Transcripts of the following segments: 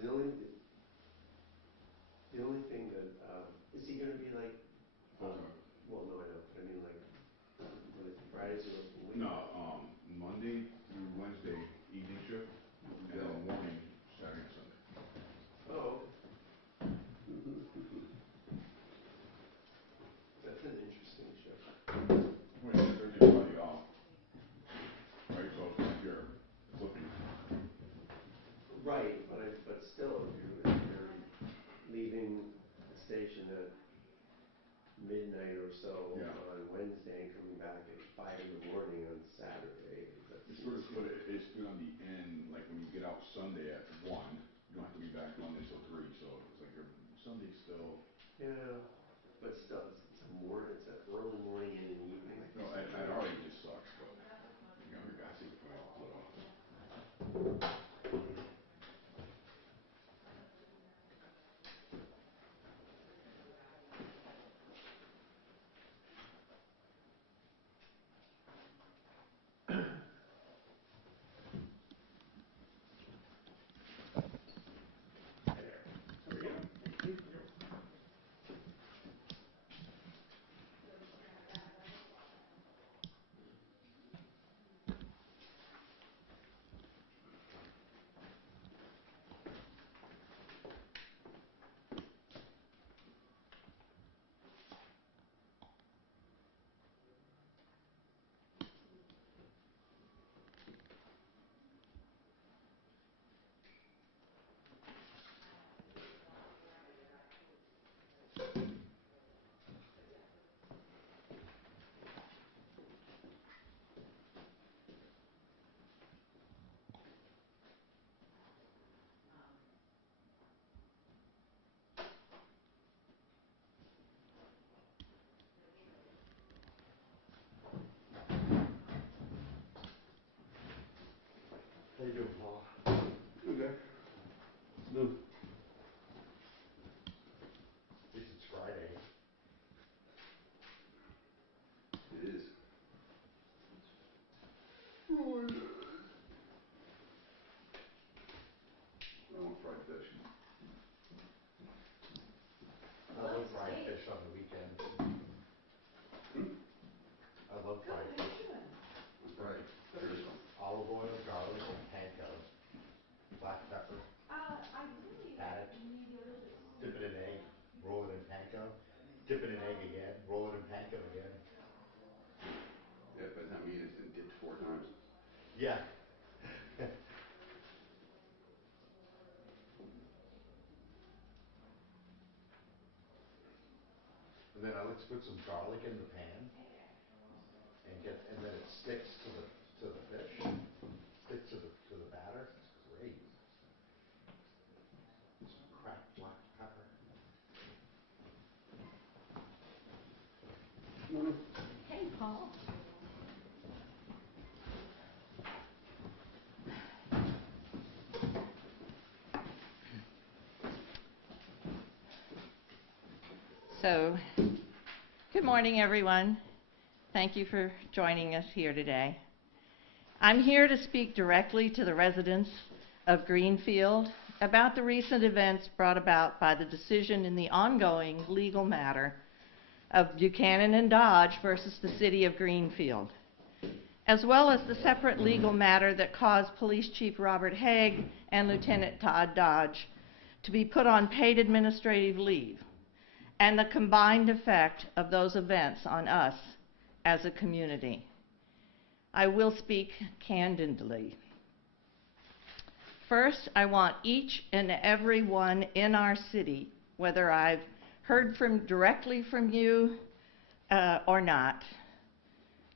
the only thing that, is he going to be like, Full time. well, no, I know, but I mean like, Monday through Fridays or week? No, Monday through Wednesday evening shift, and then morning Saturday and Sunday. Oh, that's an interesting shift. Well, you get Thursday and Friday off, right? So it's like you're flipping. Right, but still, if you're leaving the station at midnight or so Yeah. on Wednesday and coming back at 5 in the morning on Saturday, It's sort of, but it's good on the end, like when you get out Sunday at 1, you don't have to be back Monday till 3, so it's like your Sunday's still. Yeah, but still, it's an early morning and an evening. No, at our age it sucks, but younger guys think it's fine. How you doing, Paul? Okay. Lou. At least it's Friday. It is. Oh, yeah. I want fried fish. I love fried fish on the weekend. I love fried fish. Right. Here's some. Olive oil, garlic, and panko. Black pepper. Pat it. Dip it in egg. Roll it in panko. Dip it in egg again. Roll it in panko again. Yeah, by the time we eat it's been dipped 4 times. Yeah. And then I like to put some garlic in the pan and then it sticks to the fish. Sticks to the batter. It's great. Some cracked black pepper. Hey, Paul. So, good morning, everyone. Thank you for joining us here today. I'm here to speak directly to the residents of Greenfield about the recent events brought about by the decision in the ongoing legal matter of Buchanan and Dodge versus the City of Greenfield, as well as the separate legal matter that caused Police Chief Robert Haig and Lieutenant Todd Dodge to be put on paid administrative leave, and the combined effect of those events on us as a community. I will speak candidly. First, I want each and every one in our city, whether I've heard directly from you or not,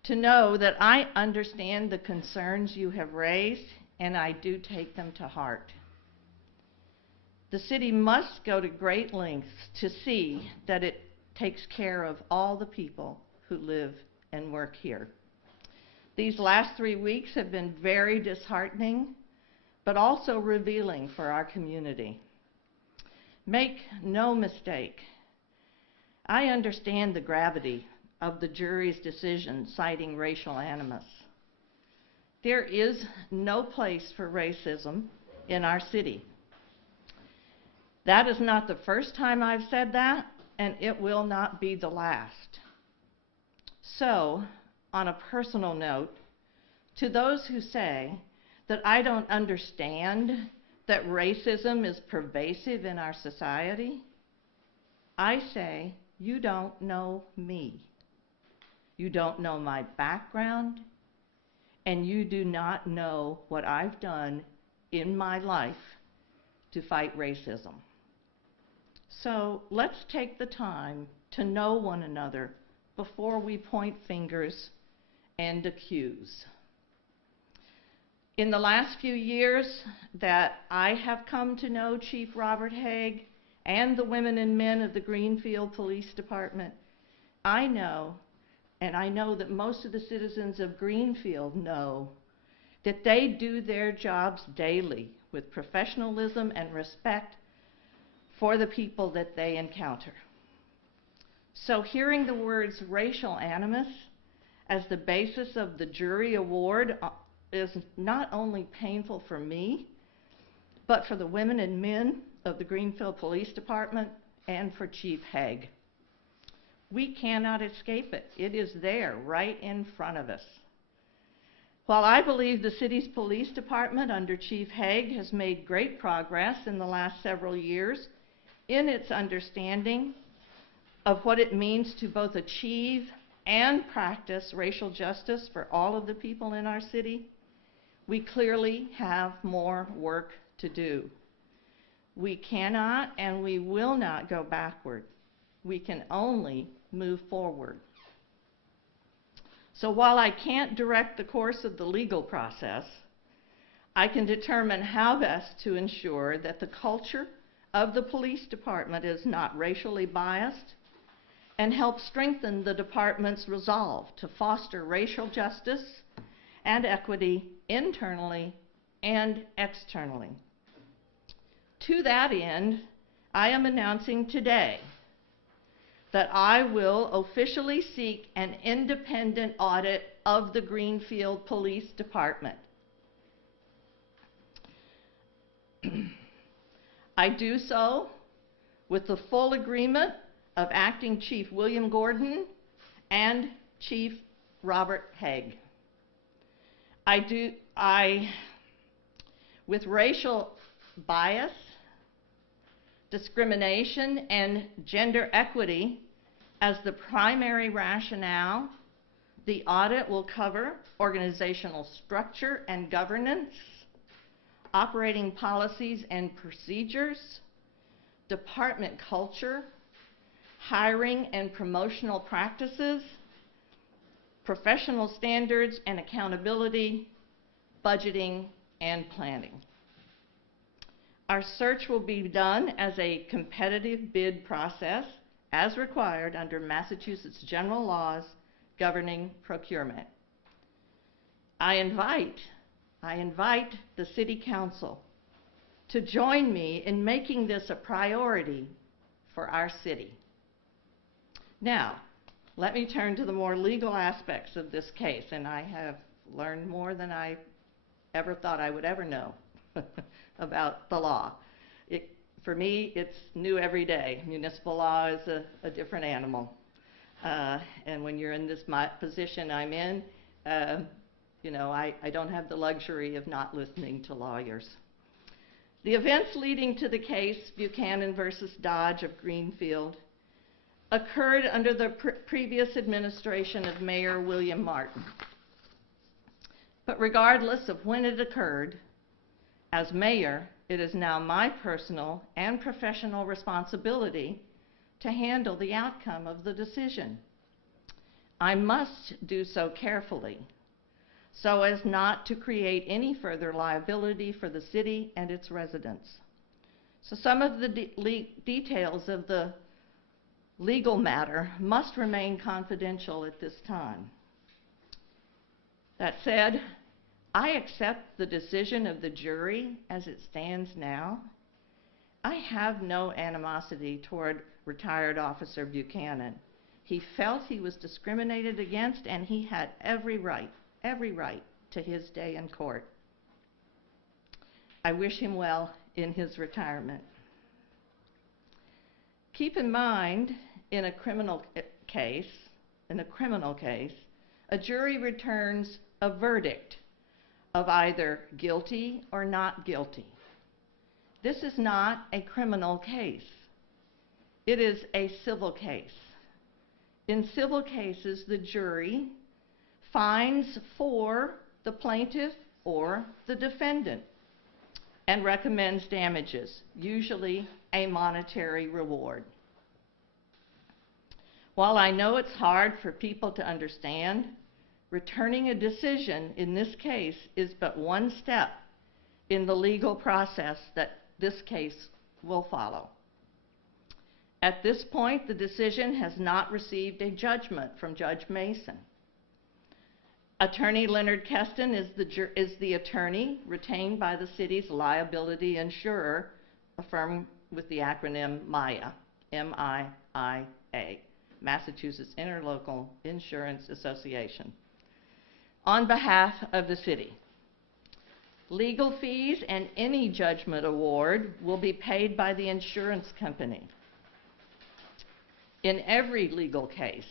to know that I understand the concerns you have raised, and I do take them to heart. The city must go to great lengths to see that it takes care of all the people who live and work here. These last 3 weeks have been very disheartening, but also revealing for our community. Make no mistake, I understand the gravity of the jury's decision citing racial animus. There is no place for racism in our city. That is not the first time I've said that, and it will not be the last. So, on a personal note, to those who say that I don't understand that racism is pervasive in our society, I say, you don't know me. You don't know my background, and you do not know what I've done in my life to fight racism. So let's take the time to know one another before we point fingers and accuse. In the last few years that I have come to know Chief Robert Haig and the women and men of the Greenfield Police Department, I know, and I know that most of the citizens of Greenfield know, that they do their jobs daily with professionalism and respect for the people that they encounter. So hearing the words racial animus as the basis of the jury award is not only painful for me, but for the women and men of the Greenfield Police Department and for Chief Haig. We cannot escape it. It is there, right in front of us. While I believe the city's police department under Chief Haig has made great progress in the last several years in its understanding of what it means to both achieve and practice racial justice for all of the people in our city, we clearly have more work to do. We cannot and we will not go backward. We can only move forward. So while I can't direct the course of the legal process, I can determine how best to ensure that the culture of the police department is not racially biased and help strengthen the department's resolve to foster racial justice and equity internally and externally. To that end, I am announcing today that I will officially seek an independent audit of the Greenfield Police Department. I do so with the full agreement of Acting Chief William Gordon and Chief Robert Haig. With racial bias, discrimination, and gender equity as the primary rationale, the audit will cover organizational structure and governance, operating policies and procedures, department culture, hiring and promotional practices, professional standards and accountability, budgeting, and planning. Our search will be done as a competitive bid process as required under Massachusetts general laws governing procurement. I invite the City Council to join me in making this a priority for our city. Now, let me turn to the more legal aspects of this case, and I have learned more than I ever thought I would ever know about the law. For me, it's new every day. Municipal law is a different animal. And when you're in this position I'm in, you know, I don't have the luxury of not listening to lawyers. The events leading to the case, Buchanan versus Dodge of Greenfield, occurred under the previous administration of Mayor William Martin. But regardless of when it occurred, as mayor, it is now my personal and professional responsibility to handle the outcome of the decision. I must do so carefully, so as not to create any further liability for the city and its residents. So some of the details of the legal matter must remain confidential at this time. That said, I accept the decision of the jury as it stands now. I have no animosity toward retired Officer Buchanan. He felt he was discriminated against, and he had every right to his day in court. I wish him well in his retirement. Keep in mind, in a criminal case, a jury returns a verdict of either guilty or not guilty. This is not a criminal case. It is a civil case. In civil cases, the jury finds for the plaintiff or the defendant and recommends damages, usually a monetary reward. While I know it's hard for people to understand, returning a decision in this case is but one step in the legal process that this case will follow. At this point, the decision has not received a judgment from Judge Mason. Attorney Leonard Keston is the attorney retained by the city's liability insurer, a firm with the acronym MIA, M-I-I-A, Massachusetts Interlocal Insurance Association, on behalf of the city. Legal fees and any judgment award will be paid by the insurance company. In every legal case,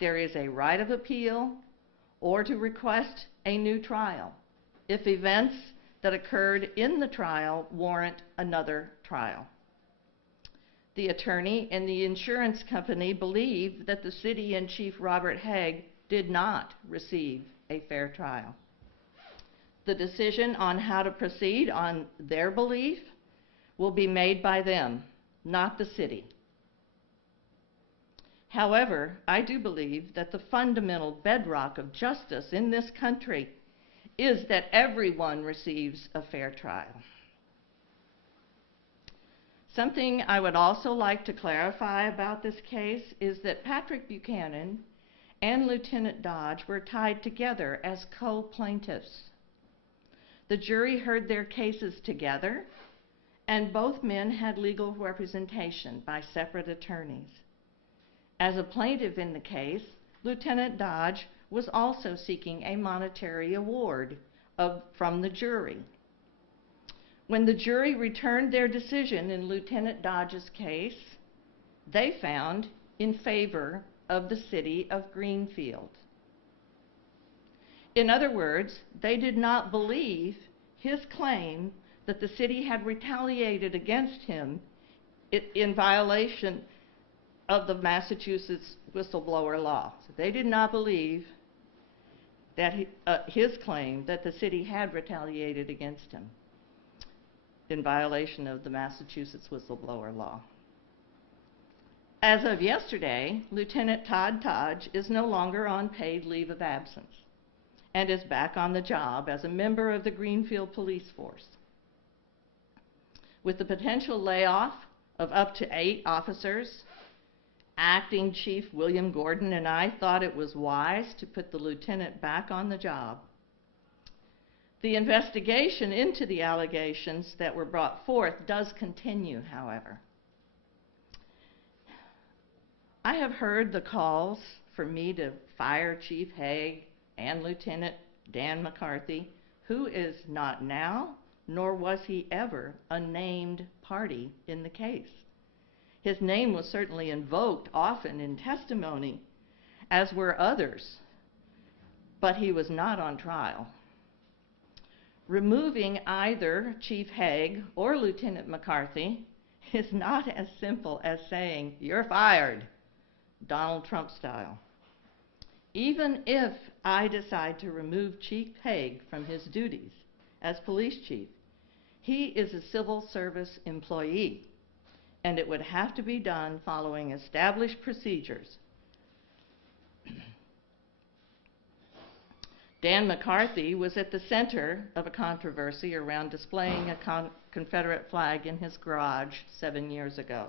there is a right of appeal or to request a new trial if events that occurred in the trial warrant another trial. The attorney and the insurance company believe that the city and Chief Robert Haig did not receive a fair trial. The decision on how to proceed on their belief will be made by them, not the city. However, I do believe that the fundamental bedrock of justice in this country is that everyone receives a fair trial. Something I would also like to clarify about this case is that Patrick Buchanan and Lieutenant Dodge were tied together as co-plaintiffs. The jury heard their cases together, and both men had legal representation by separate attorneys. As a plaintiff in the case, Lieutenant Dodge was also seeking a monetary award from the jury. When the jury returned their decision in Lieutenant Dodge's case, they found in favor of the city of Greenfield. In other words, they did not believe his claim that the city had retaliated against him in violation of the Massachusetts whistleblower law. So they did not believe that his claim that the city had retaliated against him in violation of the Massachusetts whistleblower law. As of yesterday, Lieutenant Todd Dodge is no longer on paid leave of absence and is back on the job as a member of the Greenfield Police Force. With the potential layoff of up to 8 officers, Acting Chief William Gordon and I thought it was wise to put the lieutenant back on the job. The investigation into the allegations that were brought forth does continue, however. I have heard the calls for me to fire Chief Haig and Lieutenant Dan McCarthy, who is not now, nor was he ever, a named party in the case. His name was certainly invoked often in testimony, as were others, but he was not on trial. Removing either Chief Haig or Lieutenant McCarthy is not as simple as saying, "You're fired," Donald Trump style. Even if I decide to remove Chief Haig from his duties as police chief, he is a civil service employee, and it would have to be done following established procedures. Dan McCarthy was at the center of a controversy around displaying a Confederate flag in his garage 7 years ago.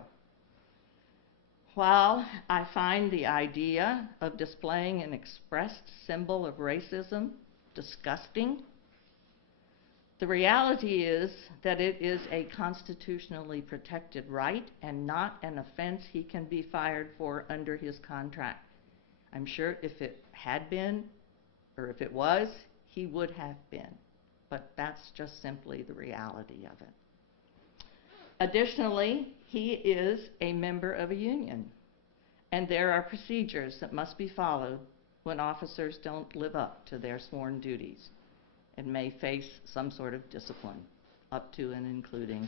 While I find the idea of displaying an expressed symbol of racism disgusting, the reality is that it is a constitutionally protected right and not an offense he can be fired for under his contract. I'm sure if it had been, or if it was, he would have been. But that's just simply the reality of it. Additionally, he is a member of a union, and there are procedures that must be followed when officers don't live up to their sworn duties and may face some sort of discipline, up to and including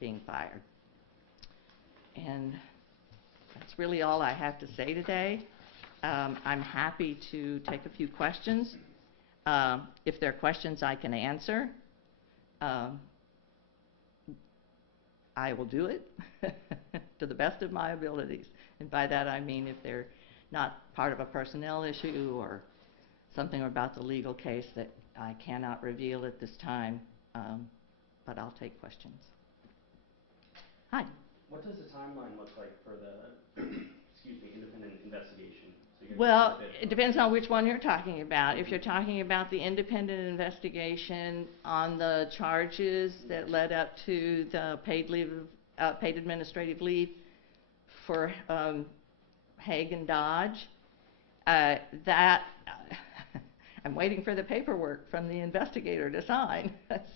being fired. And that's really all I have to say today. I'm happy to take a few questions. If there are questions I can answer, I will do it to the best of my abilities. And by that I mean if they're not part of a personnel issue or something about the legal case that I cannot reveal at this time, but I'll take questions. Hi. What does the timeline look like for the, excuse me, independent investigation? So Well, it depends on which one you're talking about. If you're talking about the independent investigation on the charges that led up to the paid administrative leave for Haig and Dodge, that I'm waiting for the paperwork from the investigator to sign,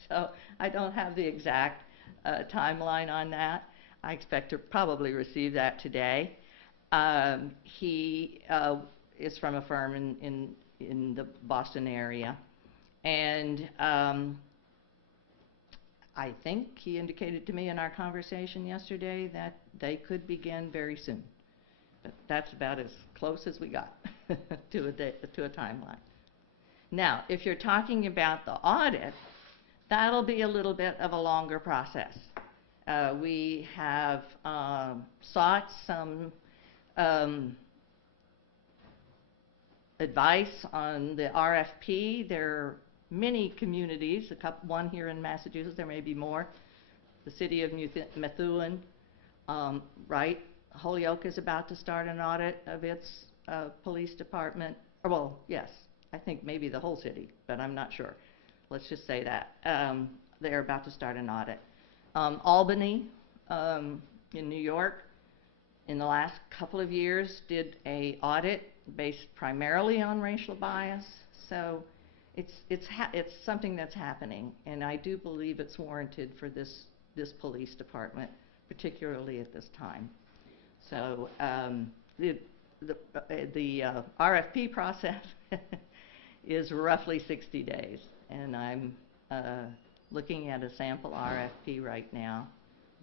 so I don't have the exact timeline on that. I expect to probably receive that today. He is from a firm in the Boston area, and I think he indicated to me in our conversation yesterday that they could begin very soon. But that's about as close as we got to a timeline. Now, if you're talking about the audit, that'll be a little bit of a longer process. We have sought some advice on the RFP. There are many communities, one here in Massachusetts, there may be more. The city of Methuen, right? Holyoke is about to start an audit of its police department. Well, yes, I think maybe the whole city, but I'm not sure. Let's just say that. They're about to start an audit. Albany in New York, in the last couple of years, did an audit based primarily on racial bias. So it's something that's happening, and I do believe it's warranted for this police department, particularly at this time. So the RFP process is roughly 60 days, and I'm looking at a sample RFP right now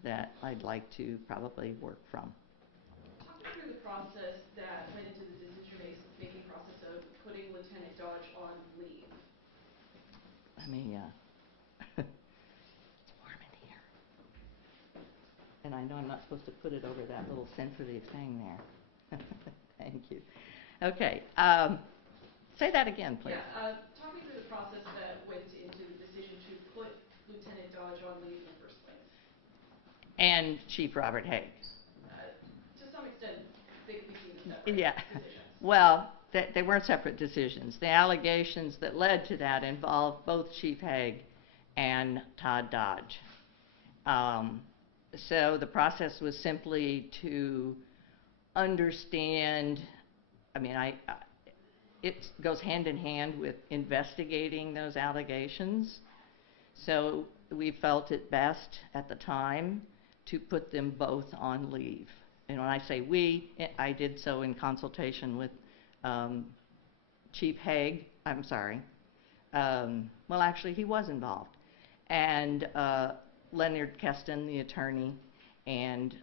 that I'd like to probably work from. Talk me through the process that went into the decision-making process of putting Lieutenant Dodge on leave. Let me, it's warm in here. And I know I'm not supposed to put it over that little sensitive thing there. Thank you. Okay, say that again, please. Yeah, talk me through the process that went into the decision to put Lieutenant Dodge on leave in the first place. And Chief Robert Haig. To some extent, they could be seen as separate decisions. Well, they weren't separate decisions. The allegations that led to that involved both Chief Haig and Todd Dodge. So the process was simply to understand, I mean, it goes hand in hand with investigating those allegations. So we felt it best at the time to put them both on leave. And when I say we, I did so in consultation with Chief Haig, I'm sorry. Well, actually, he was involved. And Leonard Keston, the attorney, and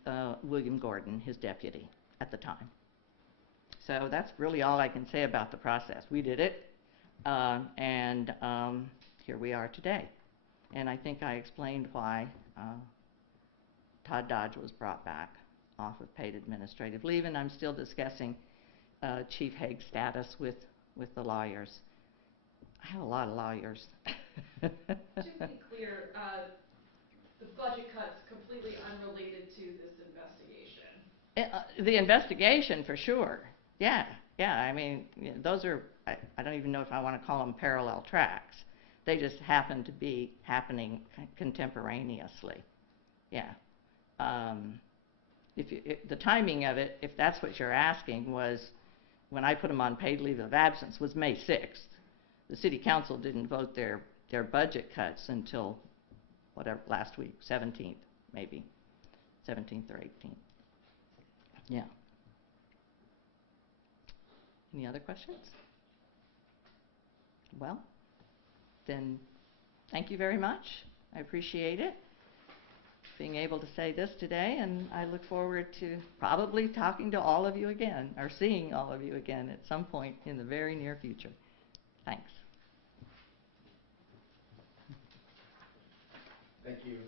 William Gordon, his deputy at the time. So that's really all I can say about the process. We did it, and here we are today. And I think I explained why Todd Dodge was brought back off of paid administrative leave, and I'm still discussing Chief Haig's status with the lawyers. I have a lot of lawyers. To be clear, the budget cuts completely unrelated to this investigation. The investigation, for sure. Yeah. I mean, those are, I don't even know if I want to call them parallel tracks. They just happen to be happening contemporaneously. Yeah. The timing of it, if that's what you're asking, was when I put them on paid leave of absence was May 6th. The city council didn't vote their budget cuts until whatever last week, 17th. maybe, 17th or 18th. Yeah. Any other questions? Well, then, thank you very much. I appreciate it, being able to say this today, and I look forward to probably talking to all of you again, or seeing all of you again at some point in the very near future. Thanks. Thank you.